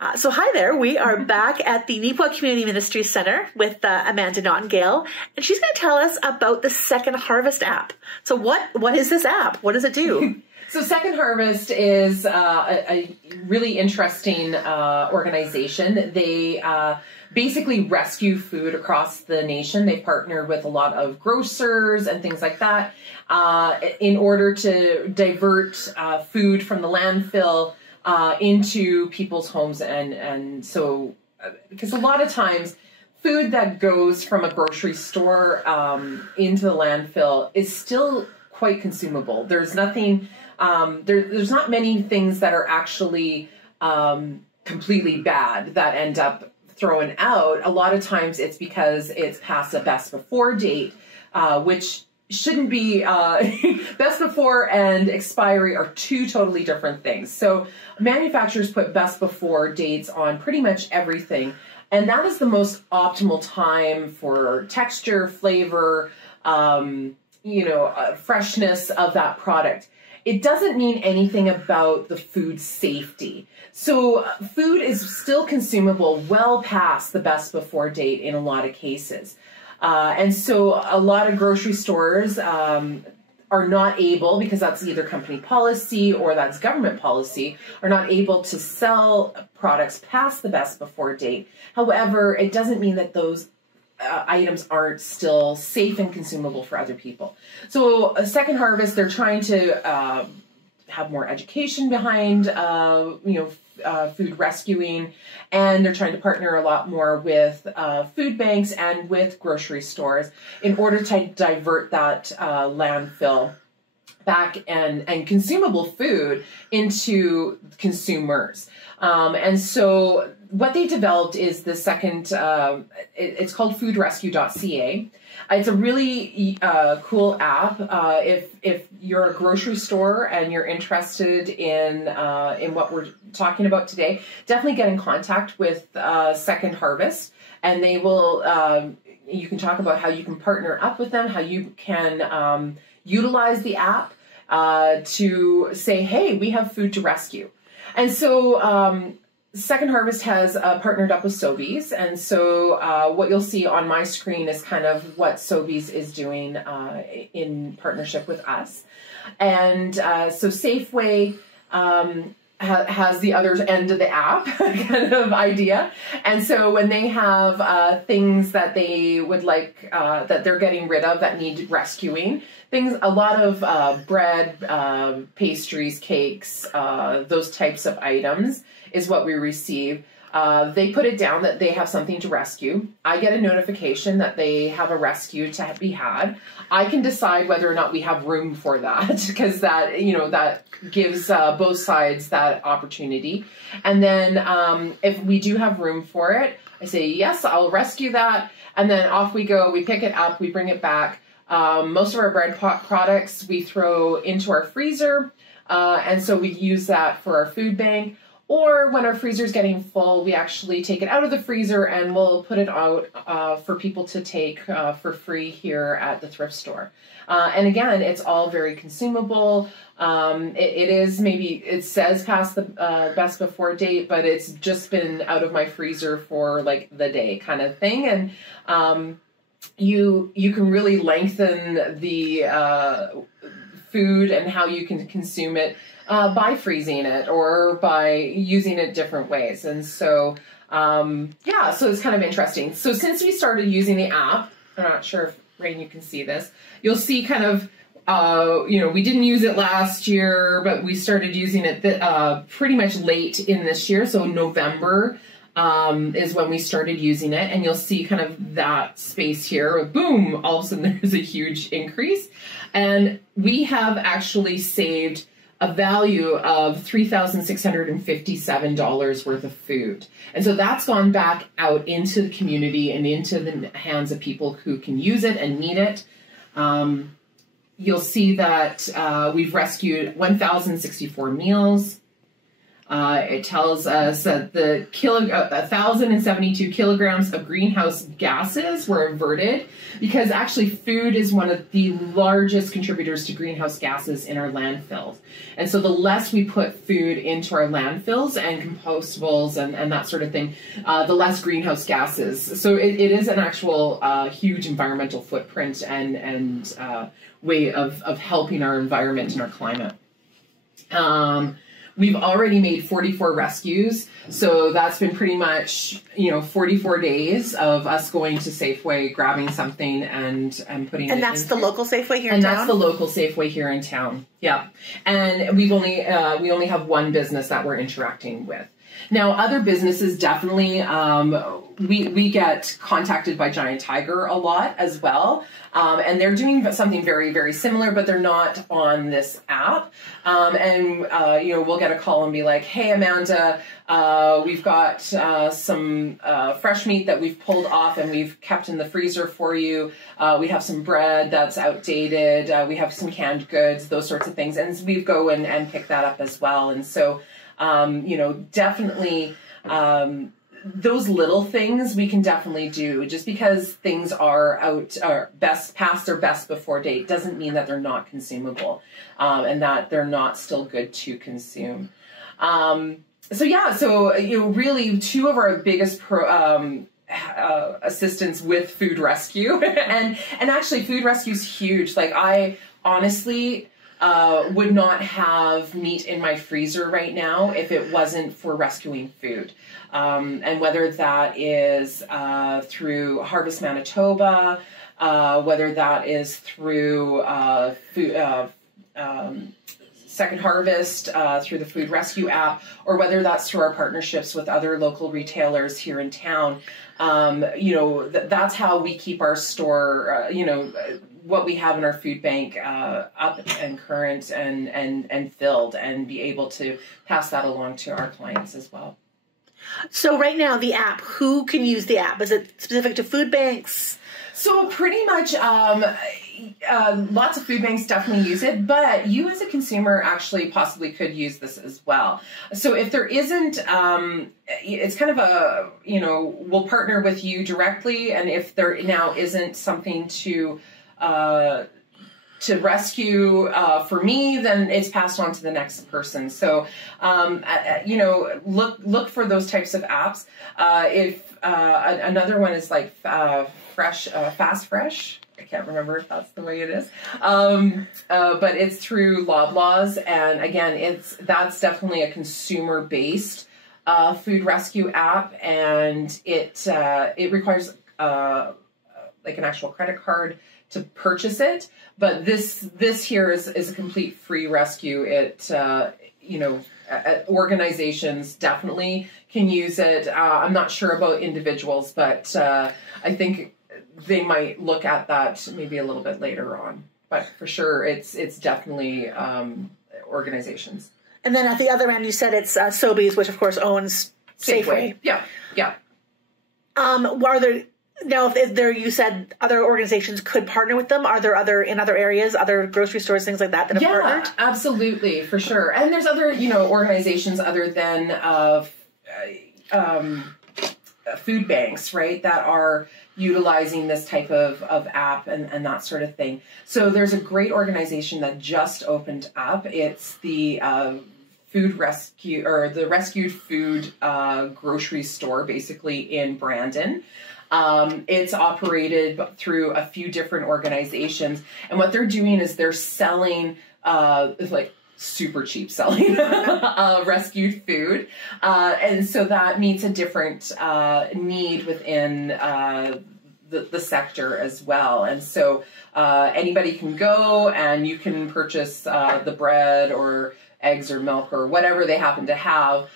So hi there, we are back at the Neepawa Community Ministries Center with Amanda Nottingale, and she's going to tell us about the Second Harvest app. So what is this app? What does it do? So Second Harvest is a really interesting organization. They basically rescue food across the nation. They've partnered with a lot of grocers and things like that in order to divert food from the landfill into people's homes. And so, because a lot of times food that goes from a grocery store into the landfill is still quite consumable. There's nothing, there's not many things that are actually completely bad that end up thrown out. A lot of times it's because it's past a best before date, which shouldn't be. Best before and expiry are two totally different things. So manufacturers put best before dates on pretty much everything, and that is the most optimal time for texture, flavor, freshness of that product. It doesn't mean anything about the food safety. So food is still consumable well past the best before date in a lot of cases. And so a lot of grocery stores are not able, because that's either company policy or that's government policy, are not able to sell products past the best before date. However, it doesn't mean that those items aren't still safe and consumable for other people. So Second Harvest, they're trying to have more education behind, food rescuing, and they're trying to partner a lot more with food banks and with grocery stores in order to divert that landfill back and consumable food into consumers. And so what they developed is the second, it's called foodrescue.ca. It's a really cool app. If you're a grocery store and you're interested in what we're talking about today, definitely get in contact with Second Harvest, and they will. You can talk about how you can partner up with them, how you can utilize the app to say, hey, we have food to rescue. And so Second Harvest has partnered up with Sobeys, and so what you'll see on my screen is kind of what Sobeys is doing in partnership with us. And so Safeway has the other end of the app kind of idea. And so when they have things that they would like, that they're getting rid of that need rescuing, a lot of bread, pastries, cakes, those types of items is what we receive. They put it down that they have something to rescue. I get a notification that they have a rescue to be had. I can decide whether or not we have room for that, because that, that gives both sides that opportunity. And then if we do have room for it, I say, yes, I'll rescue that. And then off we go. We pick it up, we bring it back. Most of our bread products we throw into our freezer, and so we use that for our food bank. Or when our freezer is getting full, we actually take it out of the freezer and we'll put it out for people to take for free here at the thrift store. And again, it's all very consumable. It is, maybe it says past the best before date, but it's just been out of my freezer for like the day kind of thing. And you can really lengthen the food and how you can consume it by freezing it or by using it different ways. And so, yeah, so it's kind of interesting. So since we started using the app, I'm not sure if, Rain, you can see this, you'll see kind of, we didn't use it last year, but we started using it pretty much late in this year. So November is when we started using it, and you'll see kind of that space here, boom, all of a sudden there's a huge increase. And we have actually saved a value of $3,657 worth of food. And so that's gone back out into the community and into the hands of people who can use it and need it. You'll see that we've rescued 1,064 meals. It tells us that the 1,072 kilograms of greenhouse gases were averted, because actually food is one of the largest contributors to greenhouse gases in our landfills. And so the less we put food into our landfills and compostables and that sort of thing, the less greenhouse gases. So it is an actual huge environmental footprint and way of helping our environment and our climate. We've already made 44 rescues, so that's been pretty much, 44 days of us going to Safeway, grabbing something and putting it in. And that's the local Safeway here in town? town? And that's the local Safeway here in town, yeah. And we only have one business that we're interacting with. Now, other businesses definitely, we get contacted by Giant Tiger a lot as well, and they're doing something very, very similar, but they're not on this app. We'll get a call and be like, "Hey, Amanda, we've got some fresh meat that we've pulled off and we've kept in the freezer for you. We have some bread that's outdated. We have some canned goods, those sorts of things," and we go and pick that up as well. And so, definitely, those little things we can definitely do. Just because things are past their best before date doesn't mean that they're not consumable, and that they're not still good to consume. Really two of our biggest assistance with food rescue, and actually food rescue is huge. Like, I honestly would not have meat in my freezer right now if it wasn't for rescuing food. And whether that is through Harvest Manitoba, whether that is through Second Harvest, through the Food Rescue app, or whether that's through our partnerships with other local retailers here in town, that's how we keep our store, what we have in our food bank up and current and filled, and be able to pass that along to our clients as well. So right now, the app, who can use the app? Is it specific to food banks? So pretty much lots of food banks definitely use it, but you as a consumer actually possibly could use this as well. So if there isn't, it's kind of we'll partner with you directly, and if there now isn't something to rescue for me, then it's passed on to the next person. So, look for those types of apps. If another one is like Fast Fresh. I can't remember if that's the way it is. But it's through Loblaws, and again, that's definitely a consumer-based food rescue app, and it requires like an actual credit card to purchase it. But this here is a complete free rescue. It organizations definitely can use it. I'm not sure about individuals, but I think they might look at that maybe a little bit later on. But for sure, it's definitely organizations. And then at the other end, you said it's Sobeys, which of course owns Safeway. Yeah. Are there now? If there, you said other organizations could partner with them. Are there in other areas, other grocery stores, things like that have partnered? Yeah, absolutely, for sure. And there's other organizations other than food banks, right, that are utilizing this type of app and that sort of thing. So there's a great organization that just opened up. It's the food rescue, or the rescued food grocery store, basically in Brandon. It's operated through a few different organizations, and what they're doing is they're selling super cheap selling rescued food, and so that meets a different need within the sector as well. And so anybody can go and you can purchase the bread or eggs or milk or whatever they happen to have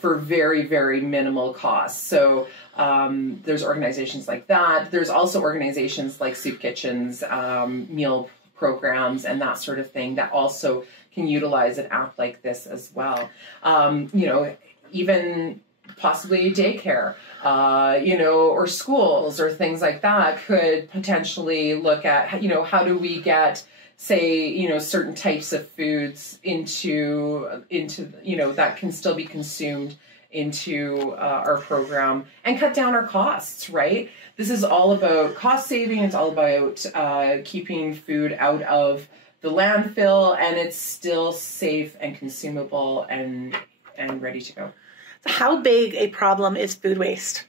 for very, very minimal costs. So there's organizations like that. There's also organizations like soup kitchens, meal programs, and that sort of thing that also can utilize an app like this as well. Even possibly daycare, or schools or things like that could potentially look at, how do we get, say, certain types of foods into that can still be consumed into our program and cut down our costs, right? This is all about cost saving. It's all about keeping food out of the landfill, and it's still safe and consumable and ready to go. How big a problem is food waste?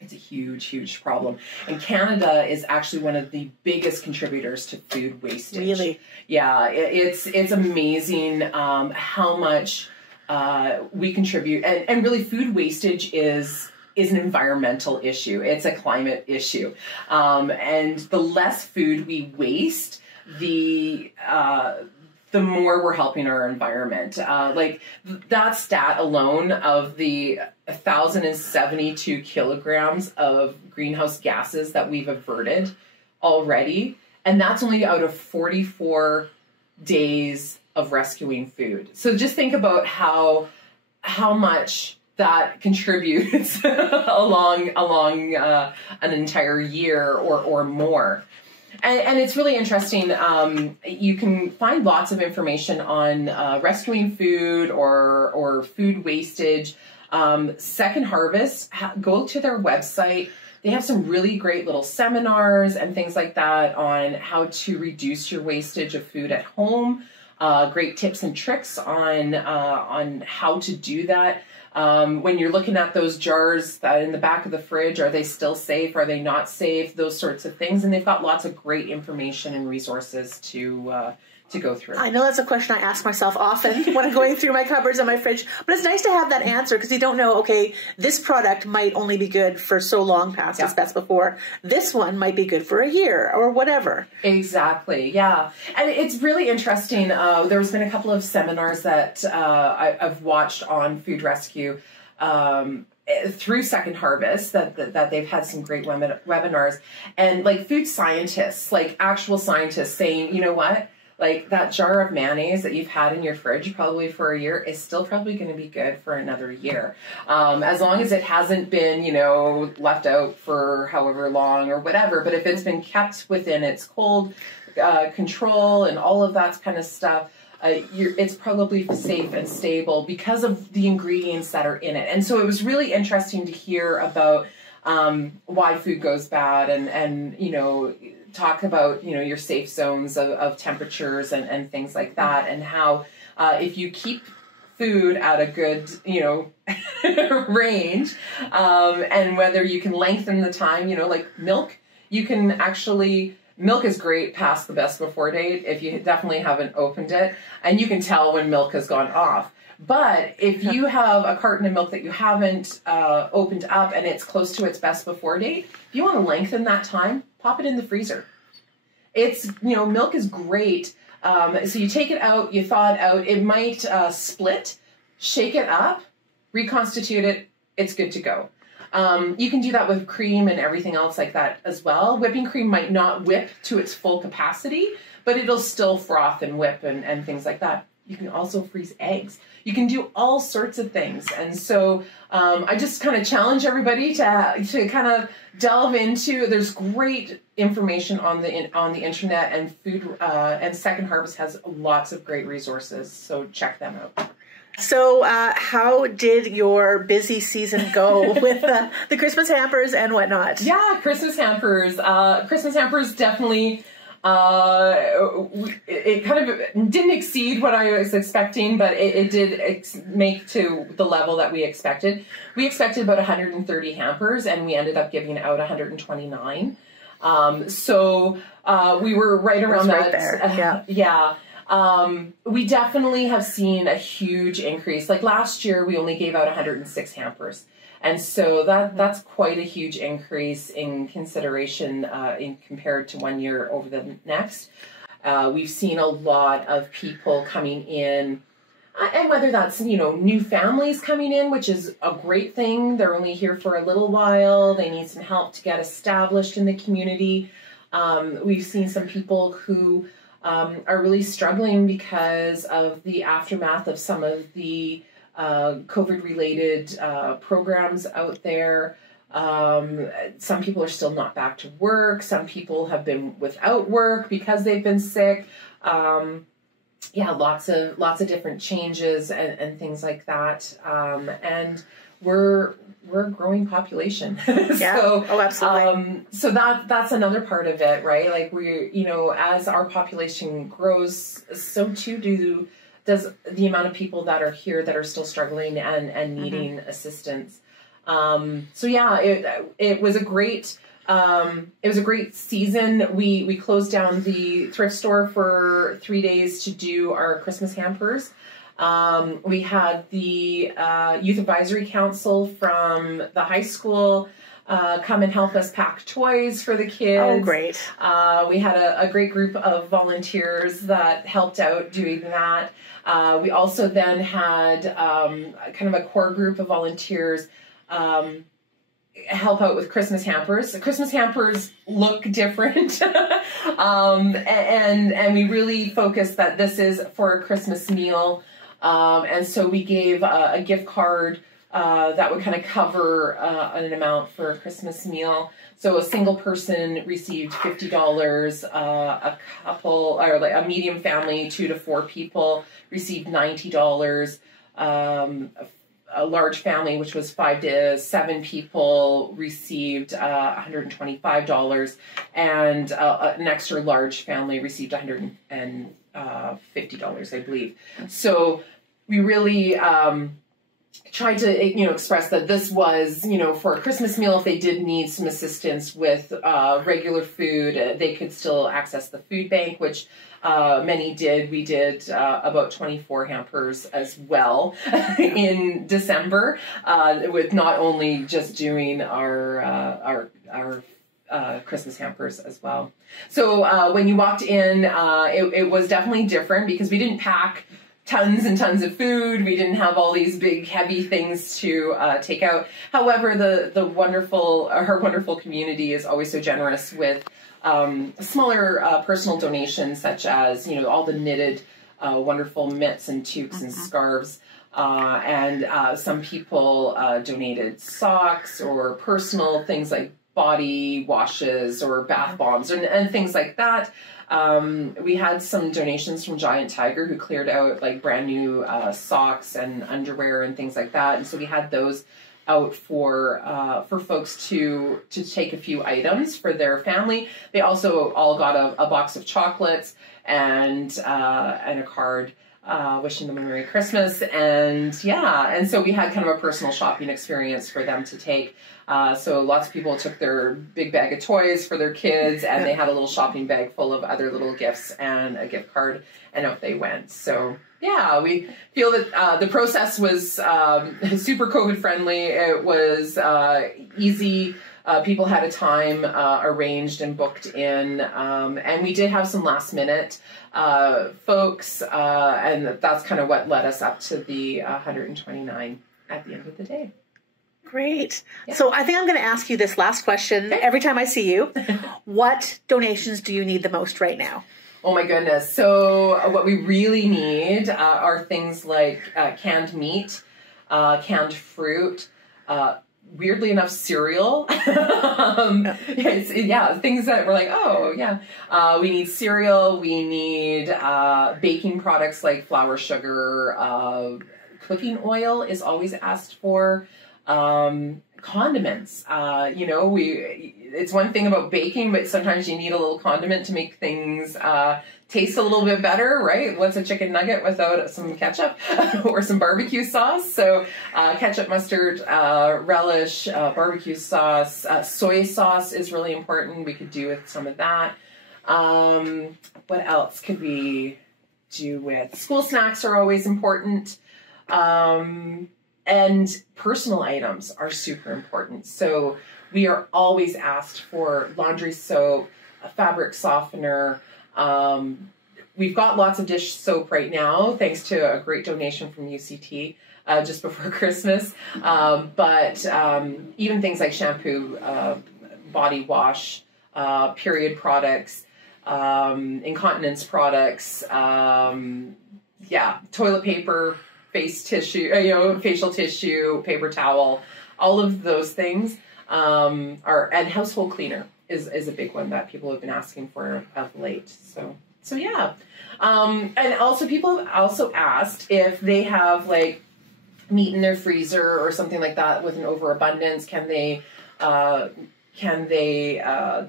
It's a huge, huge problem. And Canada is actually one of the biggest contributors to food wastage. Really? Yeah, it's amazing how much we contribute. And really, food wastage is an environmental issue. It's a climate issue. And the less food we waste, the more we're helping our environment. Like that stat alone of the 1,072 kilograms of greenhouse gases that we've averted already, and that's only out of 44 days of rescuing food. So just think about how much that contributes along an entire year or more. And it's really interesting. You can find lots of information on rescuing food or food wastage. Second Harvest, go to their website. They have some really great little seminars and things like that on how to reduce your wastage of food at home. Great tips and tricks on how to do that. When you're looking at those jars that in the back of the fridge, are they still safe? Are they not safe? Those sorts of things. And they've got lots of great information and resources to go through. I know that's a question I ask myself often when I'm going through my cupboards and my fridge, but it's nice to have that answer because you don't know, okay, this product might only be good for so long past its best before. This one might be good for a year or whatever. Exactly, yeah. And it's really interesting. There's been a couple of seminars that I've watched on food rescue through Second Harvest that they've had some great webinars, and like food scientists, like actual scientists saying, you know what? Like that jar of mayonnaise that you've had in your fridge probably for a year is still probably going to be good for another year. As long as it hasn't been, left out for however long or whatever. But if it's been kept within its cold control and all of that kind of stuff, it's probably safe and stable because of the ingredients that are in it. And so it was really interesting to hear about why food goes bad and talk about, your safe zones of temperatures and things like that, and how if you keep food at a good, range, and whether you can lengthen the time, like milk, you can actually, milk is great past the best before date if you definitely haven't opened it, and you can tell when milk has gone off. But if you have a carton of milk that you haven't opened up and it's close to its best before date, if you want to lengthen that time, pop it in the freezer. It's, milk is great. So you take it out, you thaw it out, it might split, shake it up, reconstitute it, it's good to go. You can do that with cream and everything else like that as well. Whipping cream might not whip to its full capacity, but it'll still froth and whip and things like that. You can also freeze eggs. You can do all sorts of things. And so I just kind of challenge everybody to kind of delve into, there's great information on the internet, and food and Second Harvest has lots of great resources. So check them out. So how did your busy season go with the Christmas hampers and whatnot? Yeah, Christmas hampers. Christmas hampers definitely... it kind of didn't exceed what I was expecting, but it did make to the level that we expected. We expected about 130 hampers, and we ended up giving out 129. So we were right around that. Right there. Yeah. We definitely have seen a huge increase. Like last year, we only gave out 106 hampers. And so that's quite a huge increase in consideration in compared to 1 year over the next. We've seen a lot of people coming in, and whether that's, new families coming in, which is a great thing. They're only here for a little while. They need some help to get established in the community. We've seen some people who are really struggling because of the aftermath of some of the COVID-related programs out there. Some people are still not back to work. Some people have been without work because they've been sick. Lots of different changes and things like that. And we're a growing population. Absolutely. So that's another part of it, right? Like as our population grows, so too does the amount of people that are here that are still struggling and needing assistance. It was a great season. We closed down the thrift store for 3 days to do our Christmas hampers. We had the Youth Advisory Council from the high school come and help us pack toys for the kids. Oh, great. We had a great group of volunteers that helped out doing that. We also then had kind of a core group of volunteers help out with Christmas hampers. The Christmas hampers look different. And we really focused that this is for a Christmas meal. And so we gave a gift card that would kind of cover an amount for a Christmas meal. So a single person received $50, a couple, or like a medium family, 2 to 4 people, received $90. A large family, which was 5 to 7 people, received $125, and an extra large family received $150, I believe. So we really tried to express that this was for a Christmas meal. If they did need some assistance with regular food, they could still access the food bank, which many did. We did about 24 hampers as well in December, with not only just doing our Christmas hampers as well. So when you walked in, it was definitely different because we didn't pack tons and tons of food. We didn't have all these big, heavy things to take out. However, our wonderful community is always so generous with smaller personal donations, such as all the knitted wonderful mitts and toques and scarves. And some people donated socks or personal things like body washes or bath bombs and things like that. We had some donations from Giant Tiger, who cleared out like brand new socks and underwear and things like that. And so we had those out for folks to take a few items for their family. They also all got a box of chocolates and a card wishing them a Merry Christmas. And so we had kind of a personal shopping experience for them to take. So lots of people took their big bag of toys for their kids, and they had a little shopping bag full of other little gifts and a gift card, and out they went. So we feel that the process was super COVID friendly. It was easy. People had a time arranged and booked in, and we did have some last minute folks, and that's kind of what led us up to the 129 at the end of the day. Great. Yeah. So I think I'm going to ask you this last question every time I see you. What donations do you need the most right now? Oh my goodness. So what we really need are things like canned meat, canned fruit, weirdly enough, cereal. Things that we're like, we need cereal. We need baking products like flour, sugar, cooking oil is always asked for. Condiments, it's one thing about baking, but sometimes you need a little condiment to make things taste a little bit better, right? What's a chicken nugget without some ketchup or some barbecue sauce? So ketchup, mustard, relish, barbecue sauce, soy sauce is really important. We could do with some of that. What else could we do with? School snacks are always important. And personal items are super important. So we are always asked for laundry soap, a fabric softener. We've got lots of dish soap right now, thanks to a great donation from UCT just before Christmas. But even things like shampoo, body wash, period products, incontinence products, toilet paper, face tissue, facial tissue, paper towel, all of those things are, and household cleaner is a big one that people have been asking for of late. So yeah. And also people have also asked if they have like meat in their freezer or something like that with an overabundance, can they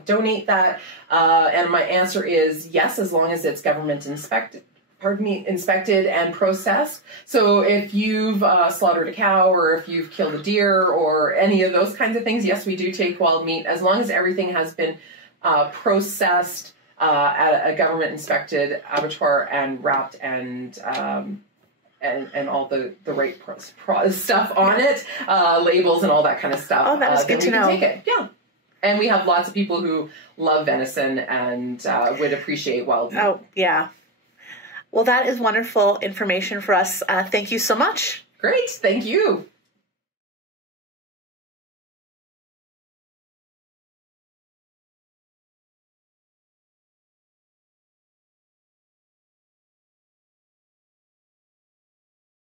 donate that? And my answer is yes, as long as it's government inspected and processed. So if you've slaughtered a cow or if you've killed a deer or any of those kinds of things, yes, we do take wild meat as long as everything has been processed at a government inspected abattoir and wrapped and all the right stuff on it, labels and all that kind of stuff. Oh, that is good to know. Take it. Yeah. And we have lots of people who love venison and would appreciate wild meat. Oh, yeah. Well, that is wonderful information for us. Thank you so much. Great. Thank you.